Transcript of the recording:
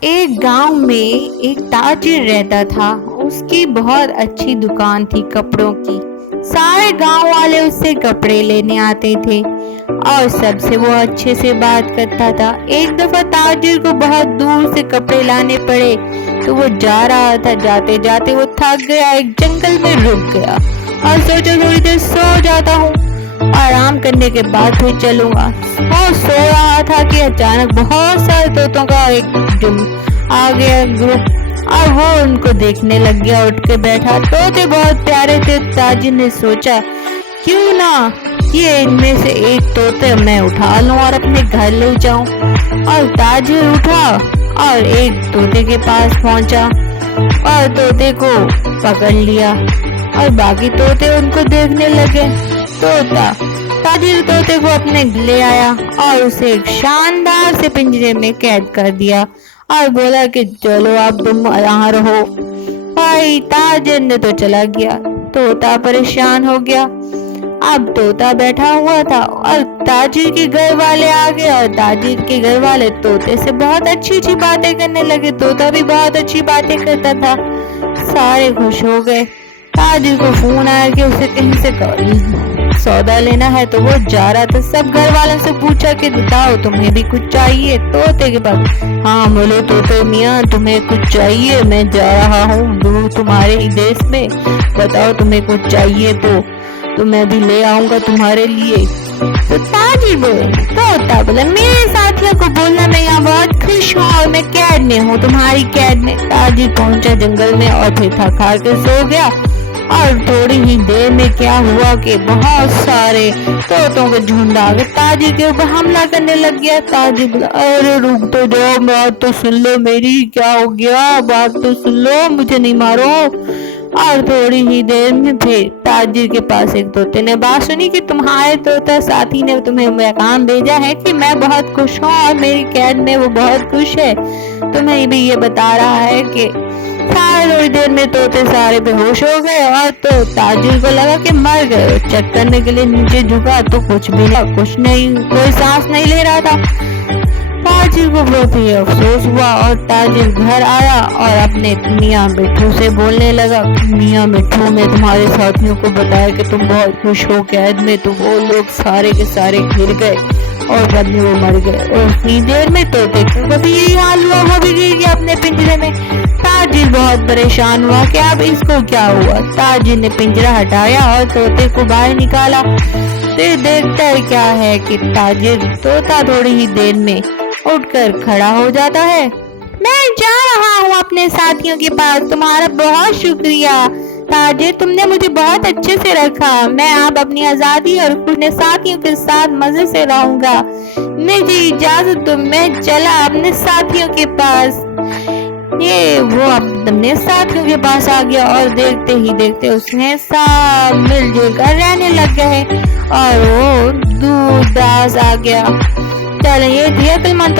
ایک گاؤں میں ایک تاجر رہتا تھا۔ اس کی بہت اچھی دکان تھی کپڑوں کی۔ سارے گاؤں والے اس سے کپڑے لینے آتے تھے اور سب سے وہ اچھے سے بات کرتا تھا۔ ایک دفعہ تاجر کو بہت دور سے کپڑے لانے پڑے تو وہ جا رہا تھا۔ جاتے جاتے وہ تھک گیا، ایک جنگل میں رک گیا اور سوچا تھوڑی دیر سو جاتا ہوں، آرام کرنے کے بعد پھر چلوں گا۔ وہ سو رہا تھا کہ اچانک بہت سارے طوطوں کا ایک آ گیا گروپ اور وہ ان کو دیکھنے لگ گیا۔ اٹھ کے بیٹھا، طوطے بہت پیارے تھے۔ تاجر نے سوچا کیوں نہ یہ ان میں سے ایک طوطے میں اٹھا لوں اور اپنے گھر لے جاؤں۔ اور تاجر اٹھا اور ایک طوطے کے پاس پہنچا اور طوطے کو پکڑ لیا اور باقی طوطے ان کو دیکھنے لگے۔ تاجر طوطے کو اپنے لے آیا اور اسے ایک شاندار سے پنجرے میں قید کر دیا اور بولا کہ چلو اب تم یہاں رہو۔ بھائی تاجر نے تو چلا گیا، طوطا پریشان ہو گیا۔ اب طوطا بیٹھا ہوا تھا اور تاجر کے گھر والے آ گئے اور تاجر کے گھر والے طوطے سے بہت اچھی اچھی باتیں کرنے لگے۔ طوطا بھی بہت اچھی باتیں کرتا تھا، سارے خوش ہو گئے۔ تاجر کو فون آیا کہ اسے کہیں سے سودا لینا ہے تو وہ جا رہا تھا۔ سب گھر والوں سے پوچھا کہ بتاؤ تمہیں بھی کچھ چاہیے؟ طوطے کے پاس ہاں بولے طوطے میاں تمہیں کچھ چاہیے؟ میں جا رہا ہوں دور تمہارے ہی دیش میں، بتاؤ تمہیں کچھ چاہیے تو میں بھی لے آؤں گا تمہارے لیے۔ تو تاجر بولے، طوطا بولا میرے ساتھیوں کو بولنا میں یہاں بہت خوش ہوں اور میں قید میں ہوں، تمہاری قید میں۔ تاجر پہنچا جنگل میں اور پھر تھک ہار کے سو گیا۔ اور تھوڑی ہی دیر میں کیا ہوا کہ بہت سارے طوطوں کے جھنڈ آ گئے، تاجر کے اوپر حملہ کرنے لگ گیا۔ تاجر بولا ارے رک تو جاؤ، بات تو سن لو میری، کیا ہو گیا بات تو سن لو، مجھے نہیں مارو۔ اور تھوڑی ہی دیر میں پھر تاجر کے پاس ایک طوطے نے بات سنی کہ تمہارے طوطا ساتھی نے تمہیں پیغام بھیجا ہے کہ میں بہت خوش ہوں اور میری قید میں وہ بہت خوش ہے، تمہیں بھی یہ بتا رہا ہے کہ تھوڑی دیر میں طوطے سارے بے ہوش ہو گئے اور تو تاجر کو لگا کہ مر گئے۔ چیک کرنے کے لیے نیچے جھکا تو کچھ نہیں، کوئی سانس نہیں لے رہا تھا۔ تاجر کو بہت ہی افسوس ہوا اور تاجر گھر آیا اور اپنے میاں مٹھو سے بولنے لگا، میاں مٹھو میں تمہارے ساتھیوں کو بتایا کہ تم بہت خوش ہو قید میں، تو وہ لوگ سارے کے سارے گر گئے اور بعد میں وہ مر گئے۔ اور اتنی دیر میں طوطے کا بھی یہی حال ہوا، وہ بھی گر گیا اپنے پنجرے میں۔ تاجر بہت پریشان ہوا کہ اب اس کو کیا ہوا۔ تاجر نے پنجرہ ہٹایا اور طوطے کو باہر نکالا۔ پھر دیکھتا ہے کیا ہے کہ طوطا تھوڑی ہی دیر میں اٹھ کر کھڑا ہو جاتا ہے۔ میں جا رہا ہوں اپنے ساتھیوں کے پاس، تمہارا بہت شکریہ تاجر، تم نے مجھے بہت اچھے سے رکھا، میں اب اپنی آزادی اور اپنے ساتھیوں کے ساتھ مزے سے رہوں گا، مجھے اجازت دو، میں چلا اپنے ساتھیوں کے پاس۔ وہ اپنے ساتھیوں کے پاس آ گیا اور دیکھتے ہی دیکھتے اس نے سب مل جل کر رہنے لگ گئے اور وہ دور دراز آ گیا۔ چلیں یہ تھی عقل مند